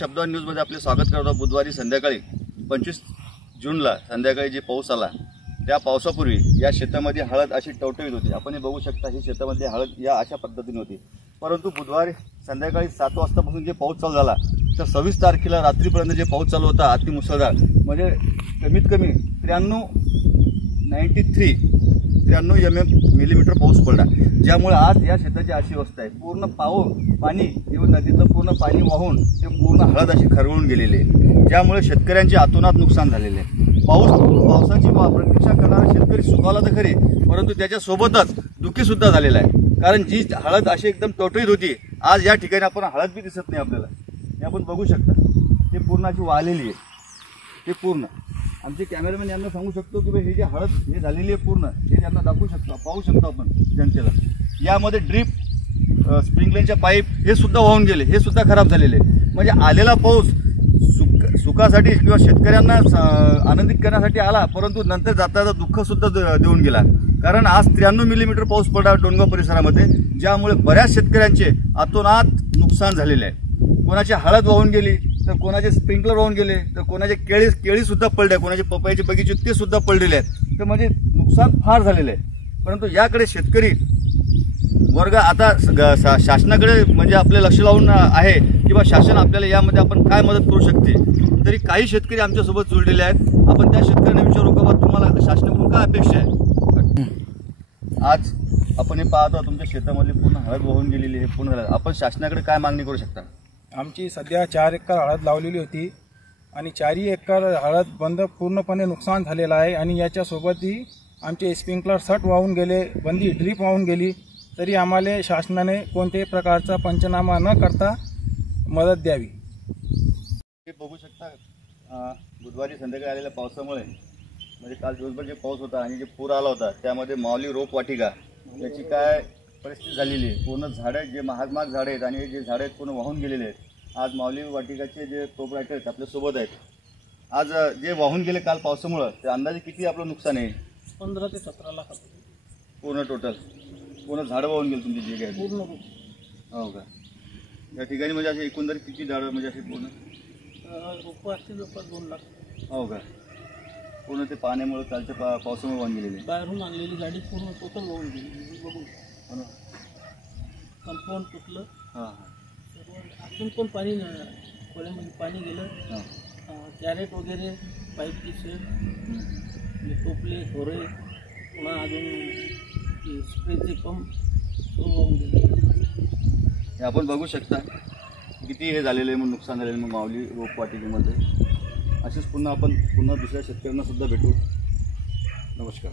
शब्दवान न्यूजमध्ये आपले स्वागत करतो। बुधवारी संध्याकाळी 25 जूनला संध्याकाळी जे पाऊस आला त्या पावसापूर्वी या शेतामध्ये हळद अशी टवटवीत होती। आपण हे बघू शकता, ही शेतामध्ये हळद या अशा पद्धतीने होती। परंतु बुधवारी संध्याकाळी 7 वाजतापासून जे पाऊस चालू झाला तर 26 तारखेला रात्रीपर्यंत जे पाऊस चालू होता अति मुसळधार, म्हणजे कमीत कमी 93 मिलीमीटर पाऊस पडला, ज्यामुळे आज या शेताची अशी अवस्था आहे। पूर्ण पाणी किंवा नदीतलं पूर्ण पाणी वाहून ते पूर्ण हळद अशी खरवळून गेलेली आहे, ज्यामुळे शेतकऱ्यांचे अतोनात नुकसान झालेले आहे। पावसाची प्रतीक्षा करणारा शेतकरी सुखावला तर खरी, परंतु त्याच्यासोबतच दुःखी सुद्धा झालेला आहे। कारण जी हळद अशी एकदम टवटवीत होती, आज या ठिकाणी आपण हळद बी दिसत नाही आपल्याला। हे आपण बघू शकता, ते पूर्ण अशी वाळलेली आहे। ते पूर्ण आमचे कॅमेरामॅन यांना सांगू शकतो की हे जे हळद हे झालेली आहे पूर्ण, हे यांना दाखवू शकतो, पाहू शकतो आपण जनतेला। यामध्ये ड्रीप स्प्रिंकलरच्या पाईप हे सुद्धा वाहून गेले, हे सुद्धा खराब झालेले। म्हणजे आलेला पाऊस सुखासाठी किंवा शेतकऱ्यांना आनंदित करण्यासाठी आला, परंतु नंतर जाता दुःख सुद्धा देऊन गेला। कारण आज 93 मिलीमीटर पाऊस पडला डोंगरगाव परिसरामध्ये, ज्यामुळे बऱ्याच शेतकऱ्यांचे अतोनात नुकसान झालेले आहे। कोणाची हळद वाहून गेली तर कोणाचे स्प्रिंकलर वाहून गेले, तर कोणाचे केळी सुद्धा पडले, कोणाचे पपईचे बगीचे ते सुद्धा पडलेले आहेत। तर म्हणजे नुकसान फार झालेलं आहे। परंतु याकडे शेतकरी वर्ग आता शासनाकडे म्हणजे आपले लक्ष लावून आहे की बा शासन आपल्याला यामध्ये आपण काय मदत करू शकते। तरी काही शेतकरी आमच्यासोबत जोडलेले आहेत। आपण त्या शेतकऱ्यांना विचारू का बा तुम्हाला शासनाकडून काय अपेक्षा आहे। आज आपण हे पाहतो तुमच्या शेतामधली पूर्ण हळद वाहून गेलेली आहे, पूर्ण झालं। आपण शासनाकडे काय मागणी करू शकता। आमची सध्या 4 एकर हळद लावलेली होती आणि 4 एकर हळद बंद पूर्णपणे नुकसान झालेलं आहे। आणि याच्यासोबतही आमचे स्प्रिंकलर सट वाहून गेले, बंदी ड्रीप वाहून गेली, तरी आम्हाला शासनाने कोणत्याही प्रकारचा पंचनामा न करता मदत द्यावी। हे बघू शकता, बुधवारी संध्याकाळी आलेल्या पावसामुळे म्हणजे काल दिवसभर जे पाऊस होता आणि जे पूर आला होता त्यामध्ये माऊली रोपवाटिका याची काय परिस्थिती झालेली आहे। पूर्ण झाडं जे महाग झाडं आहेत आणि जे झाडं आहेत पूर्ण वाहून गेलेले आहेत। आज माऊली वाटिकाचे जे प्रोप्रायटर आहेत आपल्यासोबत आहेत, आज जे वाहून गेले काल पावसामुळे, ते अंदाजे किती आपलं नुकसान आहे। 15 ते 17 लाख पूर्ण टोटल पूर्ण झाडं वाहून गेली तुमची जी काय पूर्ण। हो का, या ठिकाणी म्हणजे असे एकंदरीत किती झाडं म्हणजे असे पूर्ण रोपं असतील 2 लाख। हो का, पूर्ण ते पाण्यामुळे कालच्या पावसामुळे वाहून गेलेले। बाहेरून आणलेली गाडी पूर्ण टोटल वाहून गेली। बघू कंपाऊंड तुटलं, आतून पण पाणी खोल्यामध्ये पाणी गेलं। कॅरेट वगैरे, पाईपची शेड, टोपले, खोरे, पुन्हा अजून स्प्रेचे पंप वाहून गेले। हे आपण बघू शकता किती हे झालेलं आहे, मग नुकसान झालेलं मग माऊली रोपवाटिकेमध्ये। असेच पुन्हा आपण दुसऱ्या शेतकऱ्यांना सुद्धा भेटू। नमस्कार।